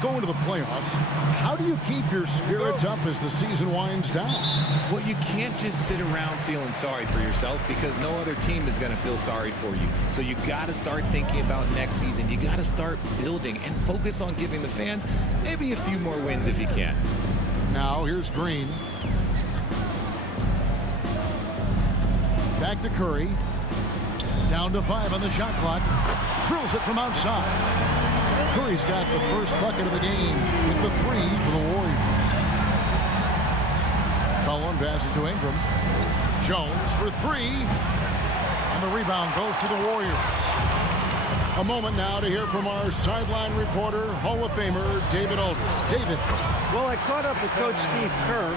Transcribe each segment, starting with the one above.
going to the playoffs, how do you keep your spirits up as the season winds down? Well, you can't just sit around feeling sorry for yourself because no other team is going to feel sorry for you. So you got to start thinking about next season. You got to start building and focus on giving the fans maybe a few more wins if you can. Now here's Green. Back to Curry. Down to 5 on the shot clock. Drills it from outside. Curry's got the first bucket of the game with the 3 for the Warriors. Cullen passes to Ingram. Jones for 3. And the rebound goes to the Warriors. A moment now to hear from our sideline reporter, Hall of Famer David Aldridge. David. Well, I caught up with Coach Steve Kerr.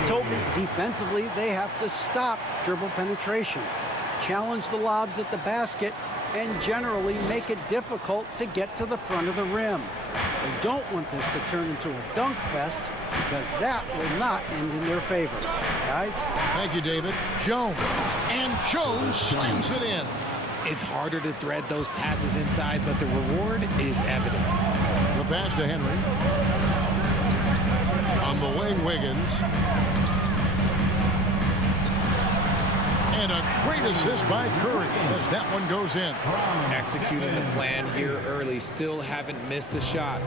He told me defensively they have to stop dribble penetration, challenge the lobs at the basket, and generally make it difficult to get to the front of the rim. They don't want this to turn into a dunk fest because that will not end in their favor. Guys? Thank you, David. Jones. And Jones slams it in. It's harder to thread those passes inside, but the reward is evident. The pass to Henry. On the wing, Wiggins. And a great assist by Curry as that one goes in. Executing the plan here early. Still haven't missed a shot.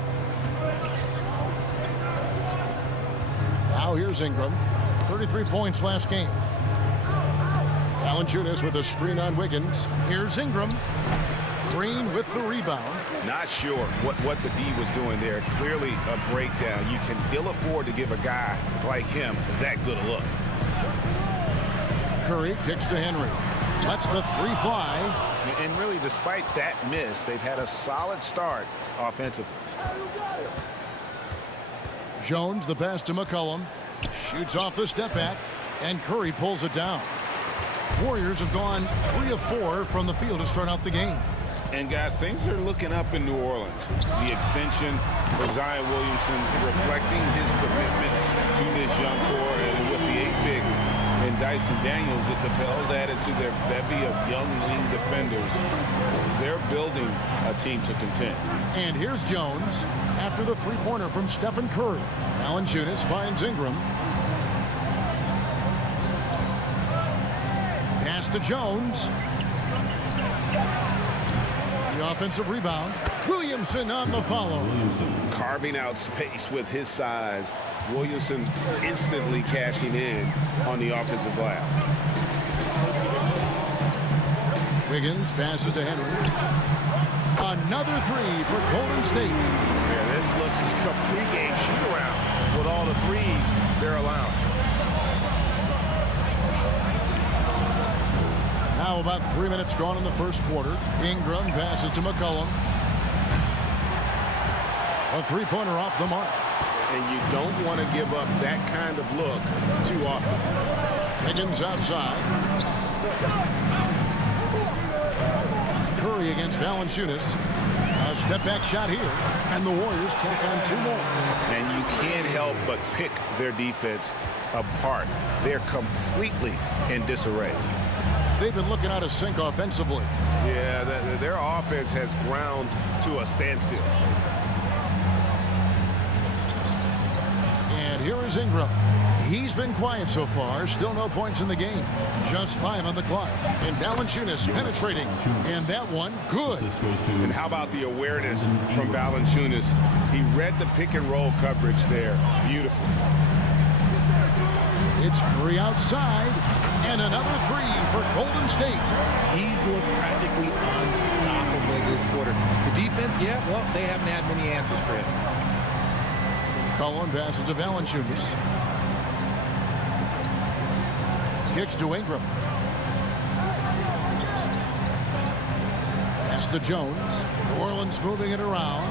Now here's Ingram. 33 points last game. Valanciunas with a screen on Wiggins. Here's Ingram. Green with the rebound. Not sure what the D was doing there. Clearly a breakdown. You can ill afford to give a guy like him that good a look. Curry kicks to Henry. Lets the 3 fly. And really, despite that miss, they've had a solid start offensively. Jones, the pass to McCollum. Shoots off the step back. And Curry pulls it down. Warriors have gone 3 of 4 from the field to start out the game. And guys, things are looking up in New Orleans. The extension for Zion Williamson reflecting his commitment to this young core, and with the 8-big and Dyson Daniels, the Pels added to their bevy of young wing defenders. They're building a team to contend. And here's Jones after the 3-pointer from Stephen Curry. Valanciunas finds Ingram. Pass to Jones. The offensive rebound. Williamson on the follow. Carving out space with his size. Williamson instantly cashing in on the offensive glass. Wiggins passes to Henry. Another 3 for Golden State. Yeah, this looks like a pregame shoot-around with all the threes they're allowed. Now about 3 minutes gone in the first quarter. Ingram passes to McCollum. A 3-pointer off the mark. And you don't want to give up that kind of look too often. Higgins outside. Curry against Valanciunas. A step-back shot here. And the Warriors take on 2 more. And you can't help but pick their defense apart. They're completely in disarray. They've been looking out of sync offensively. Yeah, their offense has ground to a standstill. And here is Ingram. He's been quiet so far. Still no points in the game. Just 5 on the clock. And Valanciunas penetrating. And that one, good. And how about the awareness from Valanciunas? He read the pick-and-roll coverage there. Beautiful. It's Curry outside. And another 3 for Golden State. He's looked practically unstoppable this quarter. The defense, yeah, well, they haven't had many answers for him. Cullen passes to Valanciunas. Kicks to Ingram. Pass to Jones. New Orleans moving it around.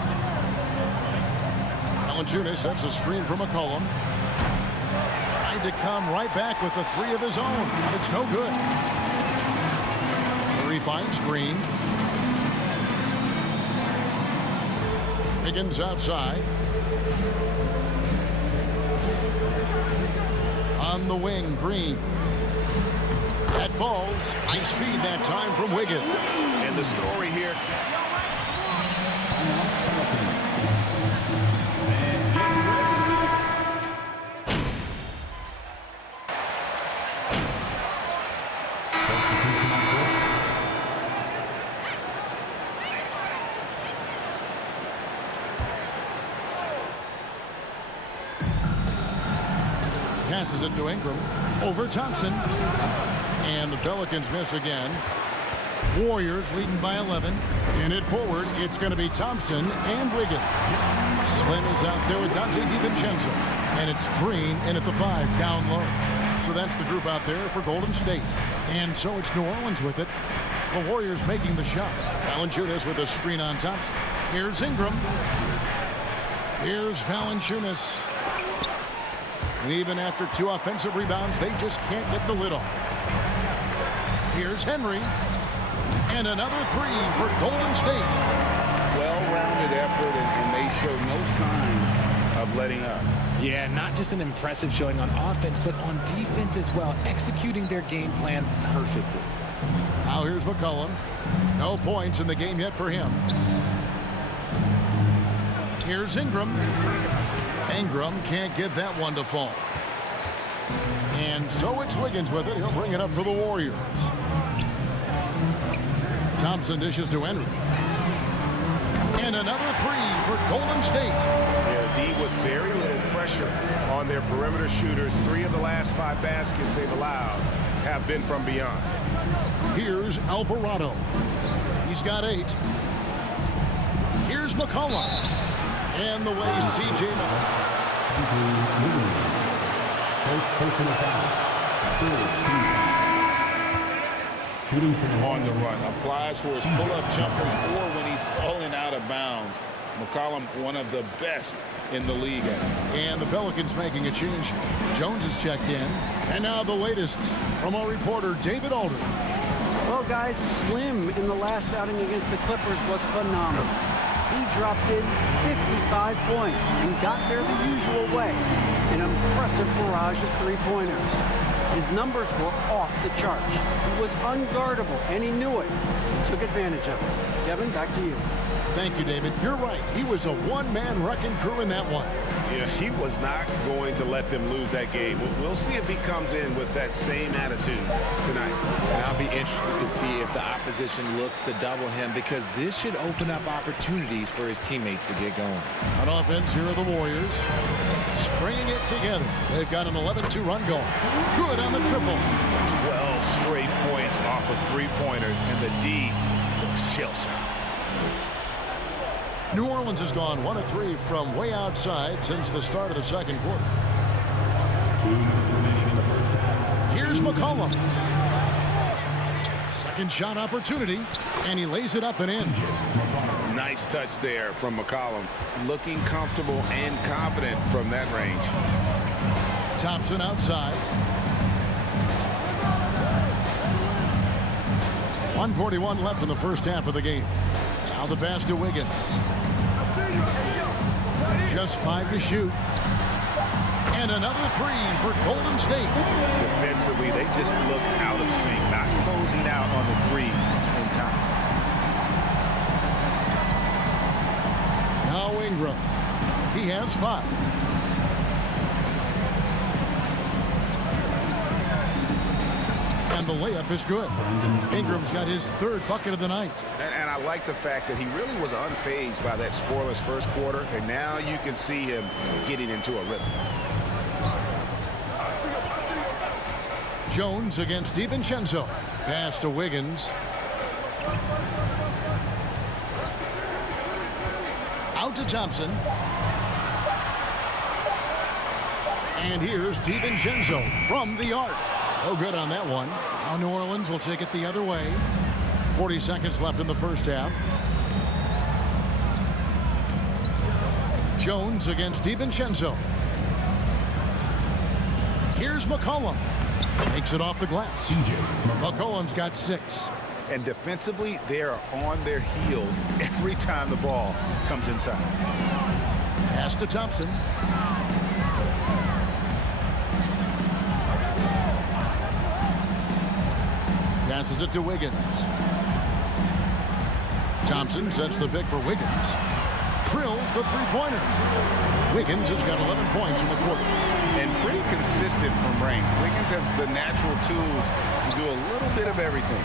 Valanciunas sets a screen from McCollum. Tried to come right back with the 3 of his own, but it's no good. Curry finds Green. Higgins outside. On the wing, Green. That falls. Nice feed that time from Wiggins. And the story here. Passes it to Ingram. Over Thompson. And the Pelicans miss again. Warriors leading by 11. In it forward, it's going to be Thompson and Wiggins. Slim is out there with Dante DiVincenzo. And it's Green in at the 5, down low. So that's the group out there for Golden State. And so it's New Orleans with it. The Warriors making the shot. Valanciunas with a screen on Thompson. Here's Ingram. Here's Valanciunas. And even after 2 offensive rebounds, they just can't get the lid off. Here's Henry. And another 3 for Golden State. Well-rounded effort, and they show no signs of letting up. Yeah, not just an impressive showing on offense, but on defense as well, executing their game plan perfectly. Now here's McCollum. No points in the game yet for him. Here's Ingram. Ingram can't get that one to fall. And so it's Wiggins with it. He'll bring it up for the Warriors. Thompson dishes to Henry. And another 3 for Golden State. Their D was very little pressure on their perimeter shooters. 3 of the last 5 baskets they've allowed have been from beyond. Here's Alvarado. He's got 8. Here's McCollum. And the way C.J. On the run, applies for his pull-up jumpers or when he's falling out of bounds. McCollum, one of the best in the league. And the Pelicans making a change. Jones is checked in. And now the latest from our reporter, David Aldridge. Well, guys, Slim in the last outing against the Clippers was phenomenal. He dropped in 55 points and got there the usual way. An impressive barrage of 3-pointers. His numbers were off the charts. He was unguardable, and he knew it. He took advantage of it. Kevin, back to you. Thank you, David. You're right. He was a one-man wrecking crew in that one. Yeah, he was not going to let them lose that game. We'll see if he comes in with that same attitude tonight. And I'll be interested to see if the opposition looks to double him, because this should open up opportunities for his teammates to get going. On offense, here are the Warriors. Stringing it together. They've got an 11-2 run going. Good on the triple. 12 straight points off of 3-pointers, and the D looks shell-shocked. New Orleans has gone 1 of 3 from way outside since the start of the second quarter. Here's McCollum. Second shot opportunity, and he lays it up and in. Nice touch there from McCollum. Looking comfortable and confident from that range. Thompson outside. 1:41 left in the first half of the game. Now the pass to Wiggins. Just 5 to shoot. And another 3 for Golden State. Defensively, they just look out of sync, not closing out on the threes in time. Now Ingram. He has 5. And the layup is good. Ingram's got his 3rd bucket of the night. And I like the fact that he really was unfazed by that scoreless first quarter, and now you can see him getting into a rhythm. Jones against DiVincenzo. Pass to Wiggins. Out to Thompson. And here's DiVincenzo from the arc. No good on that one. Now New Orleans will take it the other way. 40 seconds left in the first half. Jones against DiVincenzo. Here's McCollum. Takes it off the glass. McCollum's got 6. And defensively, they are on their heels every time the ball comes inside. Pass to Thompson. Passes it to Wiggins. Thompson sets the pick for Wiggins. Drills the 3-pointer. Wiggins has got 11 points in the quarter. And pretty consistent from range. Wiggins has the natural tools to do a little bit of everything.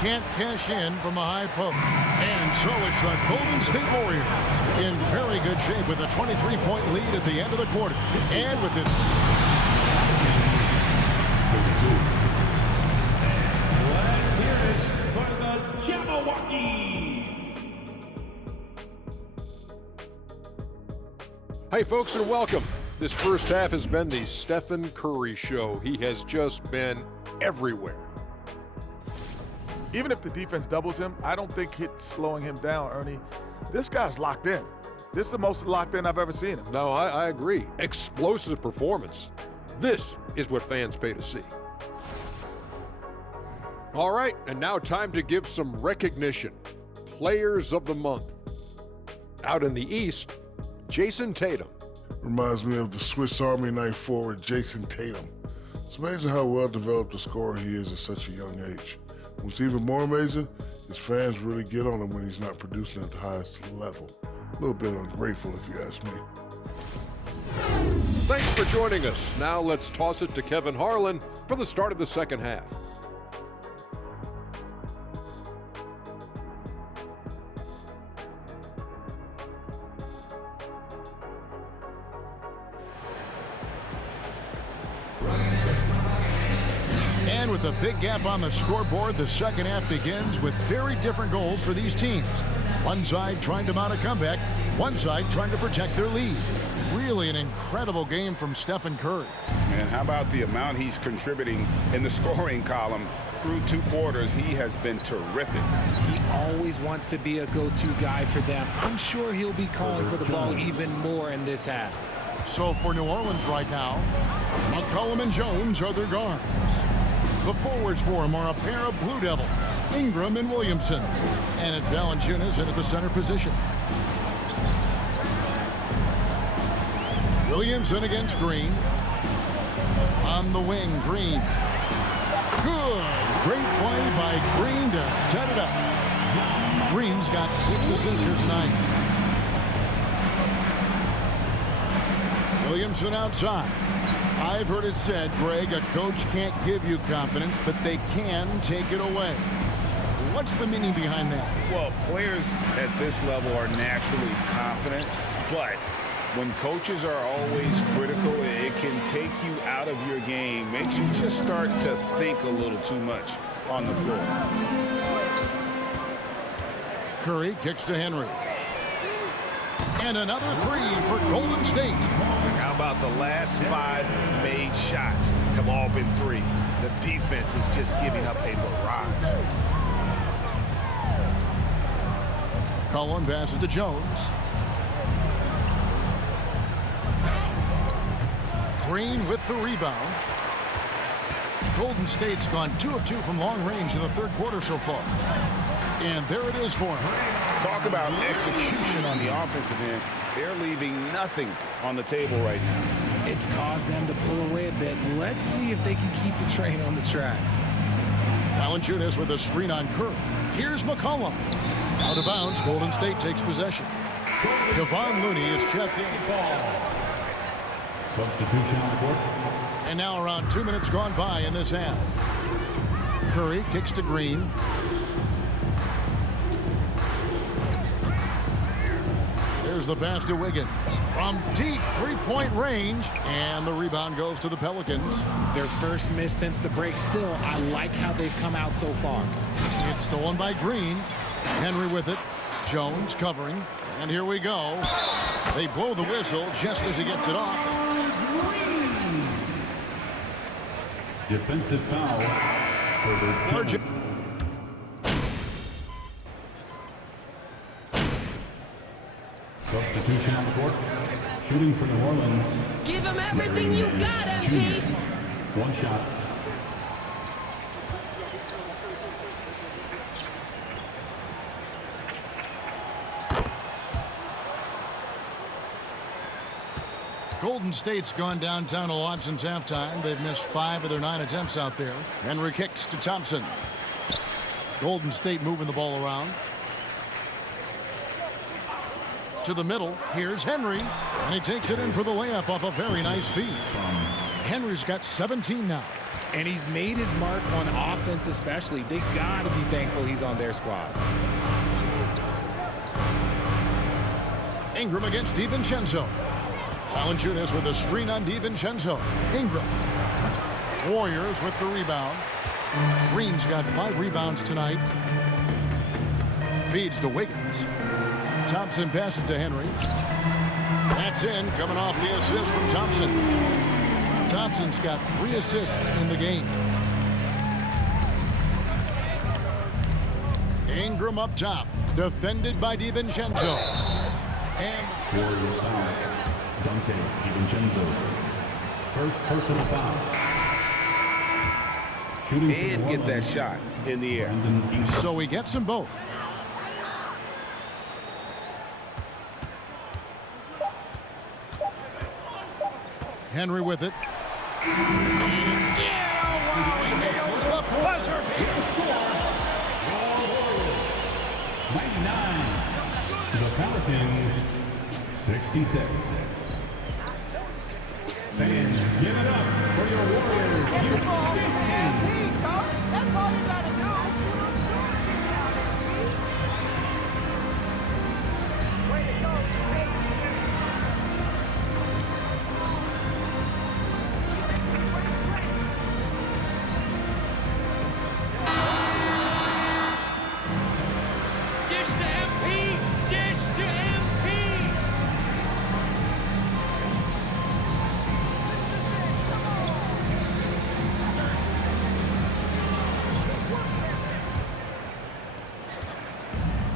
Can't cash in from the high post. And so it's the Golden State Warriors in very good shape with a 23-point lead at the end of the quarter. And with it. Let's hear it for the Jabberwockies. Hey folks, and welcome. This first half has been the Stephen Curry show. He has just been everywhere. Even if the defense doubles him, I don't think it's slowing him down, Ernie. This guy's locked in. This is the most locked in I've ever seen him. No, I agree. Explosive performance. This is what fans pay to see. All right, and now time to give some recognition. Players of the month. Out in the East, Jason Tatum. Reminds me of the Swiss Army knife forward Jason Tatum. It's amazing how well developed a scorer he is at such a young age. What's even more amazing is fans really get on him when he's not producing at the highest level. A little bit ungrateful if you ask me. Thanks for joining us. Now let's toss it to Kevin Harlan for the start of the second half. And with a big gap on the scoreboard, the second half begins with very different goals for these teams. One side trying to mount a comeback, one side trying to protect their lead. Really an incredible game from Stephen Curry. And how about the amount he's contributing in the scoring column through 2 quarters? He has been terrific. He always wants to be a go-to guy for them. I'm sure he'll be calling for the ball even more in this half. So for New Orleans right now, McCollum and Jones are their guards. The forwards for him are a pair of Blue Devils, Ingram and Williamson. And it's Valanciunas in at the center position. Williamson against Green. On the wing, Green. Good. Great play by Green to set it up. Green's got 6 assists here tonight. Williamson outside. I've heard it said, Greg, a coach can't give you confidence, but they can take it away. What's the meaning behind that? Well, players at this level are naturally confident, but when coaches are always critical, it can take you out of your game. Makes you just start to think a little too much on the floor. Curry kicks to Henry. And another 3 for Golden State. And how about the last 5 made shots have all been threes? The defense is just giving up a barrage. Cullen passes to Jones. Green with the rebound. Golden State's gone 2 of 2 from long range in the third quarter so far. And there it is for him. Talk about execution on the offensive end. They're leaving nothing on the table right now. It's caused them to pull away a bit. Let's see if they can keep the train on the tracks. Valanciunas with a screen on Curry. Here's McCollum. Out of bounds, Golden State takes possession. Kevon Looney is checked in. Substitution on the court. And now around 2 minutes gone by in this half. Curry kicks to Green. There's the pass to Wiggins. From deep 3-point range. And the rebound goes to the Pelicans. Their first miss since the break. Still, I like how they've come out so far. It's stolen by Green. Henry with it. Jones covering. And here we go. They blow the whistle just as he gets it off. Defensive foul for the Large. Substitution on the court. Shooting for New Orleans. Give him everything you got, MP. One shot. Golden State's gone downtown a lot since halftime. They've missed 5 of their 9 attempts out there. Henry kicks to Thompson. Golden State moving the ball around. To the middle, here's Henry, and he takes it in for the layup off a very nice feed. Henry's got 17 now. And he's made his mark on offense especially. They got to be thankful he's on their squad. Ingram against DiVincenzo. Valanciunas with a screen on DiVincenzo. Ingram. Warriors with the rebound. Green's got 5 rebounds tonight. Feeds to Wiggins. Thompson passes to Henry. That's in, coming off the assist from Thompson. Thompson's got 3 assists in the game. Ingram up top, defended by DiVincenzo. And Warriors foul. Dante DiVincenzo. First personal foul. Shooting And get that shot in the air. so he gets them both. Henry with it. Wow, he nails the buzzer. 99. The Pelicans 66. Fans, give it up for your Warriors. That's all you gotta do. Way to go. Dish to MP! Dish to MP!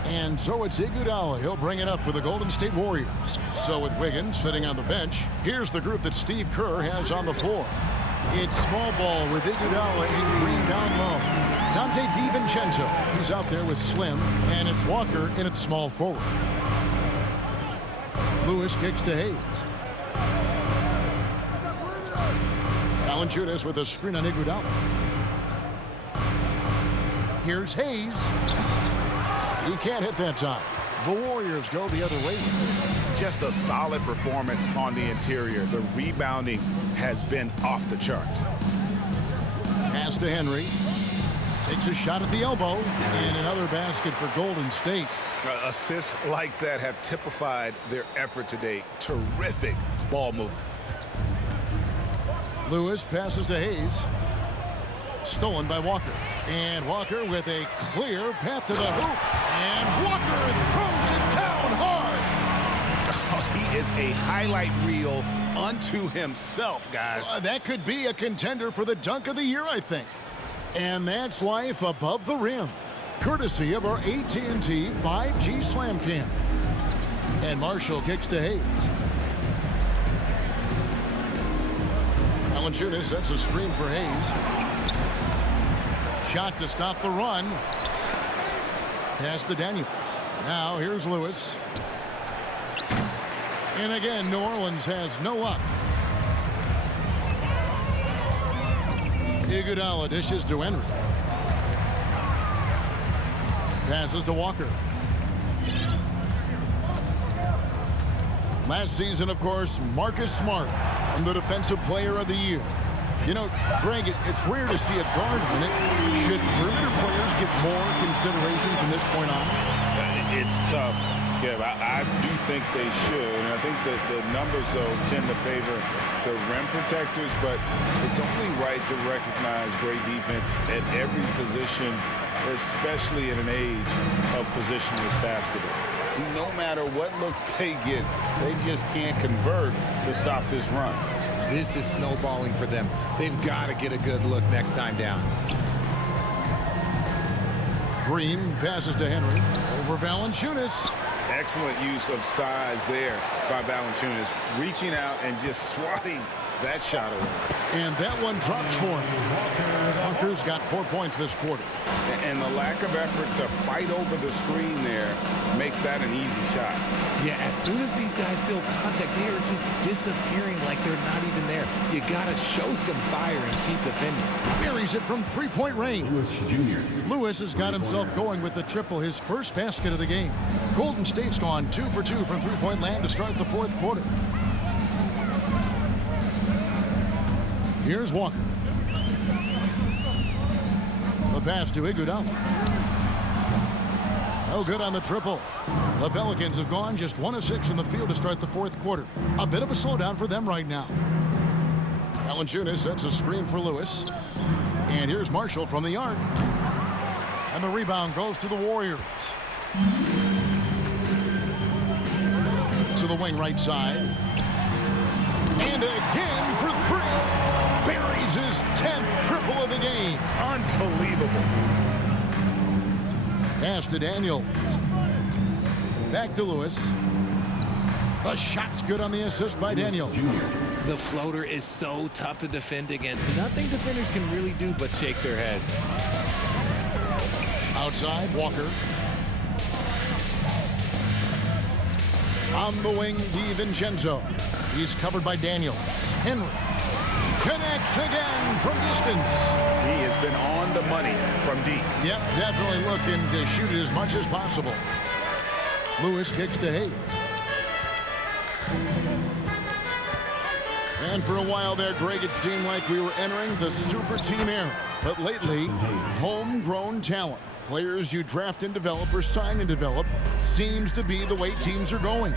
And so it's Iguodala. He'll bring it up for the Golden State Warriors. So with Wiggins sitting on the bench, here's the group that Steve Kerr has on the floor. It's small ball with Iguodala and Green down low. Dante DiVincenzo, who's out there with Slim, and it's Walker in at small forward. Lewis kicks to Hayes. Valanciunas with a screen on Iguodala. Here's Hayes. He can't hit that time. The Warriors go the other way. Just a solid performance on the interior. The rebounding has been off the charts. Pass to Henry. Takes a shot at the elbow. And another basket for Golden State. Assists like that have typified their effort today. Terrific ball movement. Lewis passes to Hayes. Stolen by Walker. And Walker with a clear path to the hoop. And Walker throws it down hard. He is a highlight reel unto himself, guys. That could be a contender for the dunk of the year, I think. And that's life above the rim. Courtesy of our AT&T 5G Slam Cam. And Marshall kicks to Hayes. Valanciunas sets a screen for Hayes. Shot to stop the run. Pass to Daniels. Now here's Lewis. And again, New Orleans has no up. Iguodala dishes to Henry. Passes to Walker. Last season, of course, Marcus Smart, the Defensive Player of the Year. You know, Greg, it's rare to see a guard win it. Should perimeter players get more consideration from this point on? It's tough, Kev. I do think they should. And I think that the numbers, though, tend to favor the rim protectors. But it's only right to recognize great defense at every position, especially in an age of positionless basketball. No matter what looks they get, they just can't convert to stop this run. This is snowballing for them. They've got to get a good look next time down. Green passes to Henry. Over Valanciunas. Excellent use of size there by Valanciunas. Reaching out and just swatting that shot away. And that one drops for him. Walker's got 4 points this quarter. And the lack of effort to fight over the screen there makes that an easy shot. Yeah, as soon as these guys feel contact, they are just disappearing like they're not even there. You got to show some fire and keep defending. Buries it from three-point range. Lewis has got himself going with the triple, his first basket of the game. Golden State's gone 2 for 2 from three-point land to start the fourth quarter. Here's Walker. The pass to Iguodala. No good on the triple. The Pelicans have gone just 1 of 6 in the field to start the fourth quarter. A bit of a slowdown for them right now. Valanciunas sets a screen for Lewis. And here's Marshall from the arc. And the rebound goes to the Warriors. To the wing right side. And again for 3. Buries his 10th triple of the game. Unbelievable. Pass to Daniels. Back to Lewis. The shot's good on the assist by Daniels. The floater is so tough to defend against. Nothing defenders can really do but shake their head. Outside, Walker. On the wing, DiVincenzo. He's covered by Daniels. Henry connects again from distance. He has been on the money from deep. Yep, definitely looking to shoot it as much as possible. Lewis kicks to Hayes. And for a while there, Greg, it seemed like we were entering the super team era. But lately, homegrown talent, players you draft and develop or sign and develop, seems to be the way teams are going.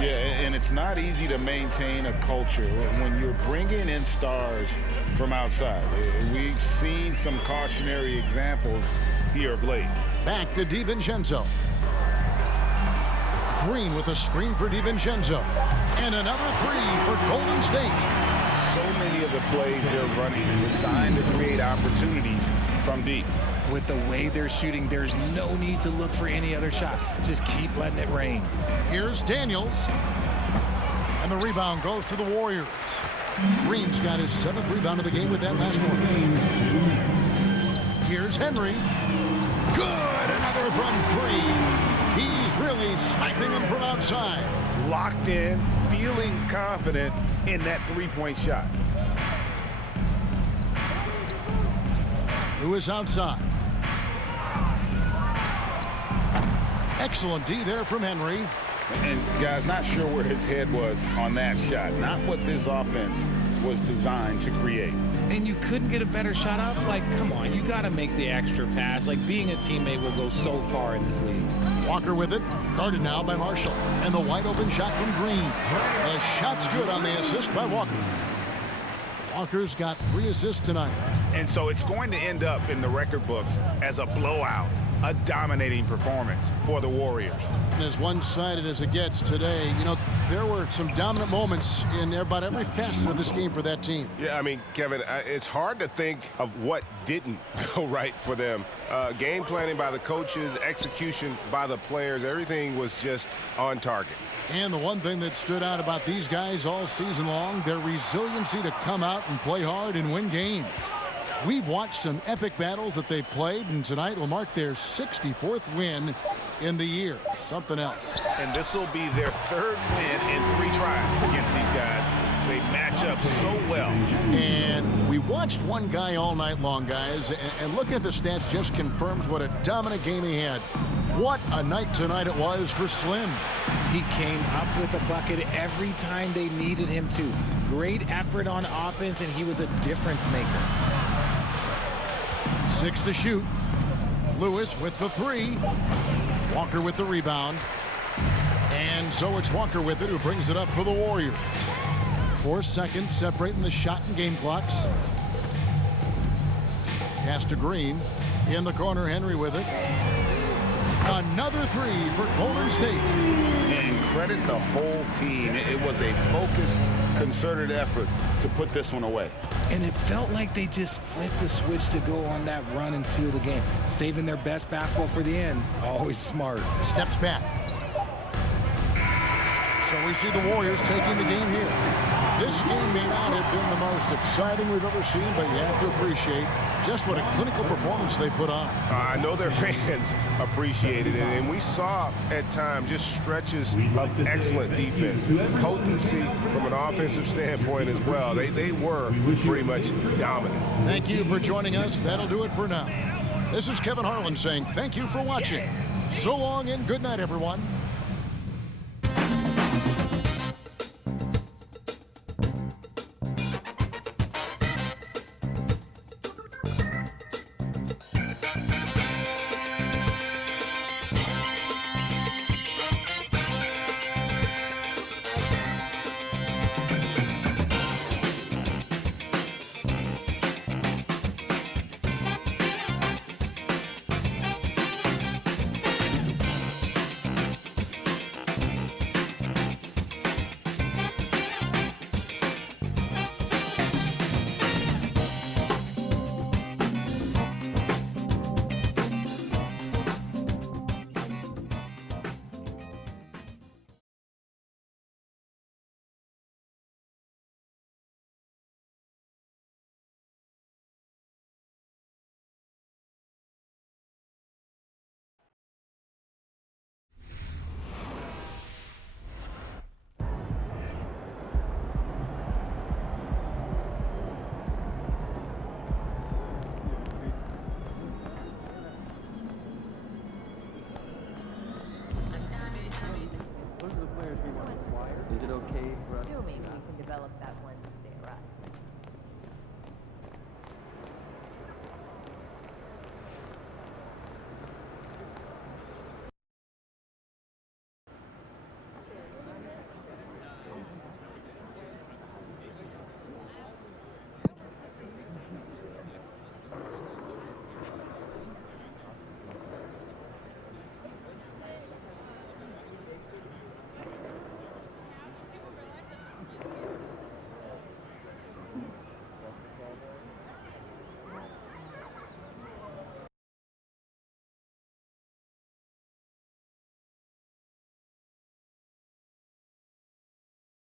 Yeah, and it's not easy to maintain a culture when you're bringing in stars from outside. We've seen some cautionary examples here of late. Back to DiVincenzo. Green with a screen for DiVincenzo. And another 3 for Golden State. So many of the plays they're running are designed to create opportunities from deep. With the way they're shooting, there's no need to look for any other shot. Just keep letting it rain. Here's Daniels. And the rebound goes to the Warriors. Green's got his 7th rebound of the game with that last one. Here's Henry. Good! Another from 3. He's really sniping them from outside. Locked in, feeling confident in that three-point shot. Lewis outside. Excellent D there from Henry. And guys, not sure where his head was on that shot. Not what this offense was designed to create. And you couldn't get a better shot off? Like, come on, you got to make the extra pass. Like, being a teammate will go so far in this league. Walker with it, guarded now by Marshall. And the wide open shot from Green. The shot's good on the assist by Walker. Walker's got 3 assists tonight. And so it's going to end up in the record books as a blowout, a dominating performance for the Warriors. And as one-sided as it gets today, you know, there were some dominant moments in about every facet of this game for that team. Yeah, I mean, Kevin, it's hard to think of what didn't go right for them. Game planning by the coaches, execution by the players, everything was just on target. And the one thing that stood out about these guys all season long, their resiliency to come out and play hard and win games. We've watched some epic battles that they've played, and tonight will mark their 64th win in the year. Something else. And this will be their 3rd win in 3 tries against these guys. They match up so well. And we watched one guy all night long, guys, and looking at the stats just confirms what a dominant game he had. What a night tonight it was for Slim. He came up with a bucket every time they needed him to. Great effort on offense, and he was a difference maker. 6 to shoot. Lewis with the 3. Walker with the rebound. And so it's Walker with it, who brings it up for the Warriors. 4 seconds separating the shot and game clocks. Pass to Green. In the corner, Henry with it. Another 3 for Golden State. And credit the whole team. It was a focused, concerted effort to put this one away. And it felt like they just flipped the switch to go on that run and seal the game. Saving their best basketball for the end. Always smart. Steps back. So we see the Warriors taking the game here. This game may not have been the most exciting we've ever seen, but you have to appreciate just what a clinical performance they put on. I know their fans appreciated it, and we saw at times just stretches of excellent defense, potency from an offensive standpoint as well. They were pretty much dominant. Thank you for joining us. That'll do it for now. This is Kevin Harlan saying thank you for watching. So long and good night, everyone.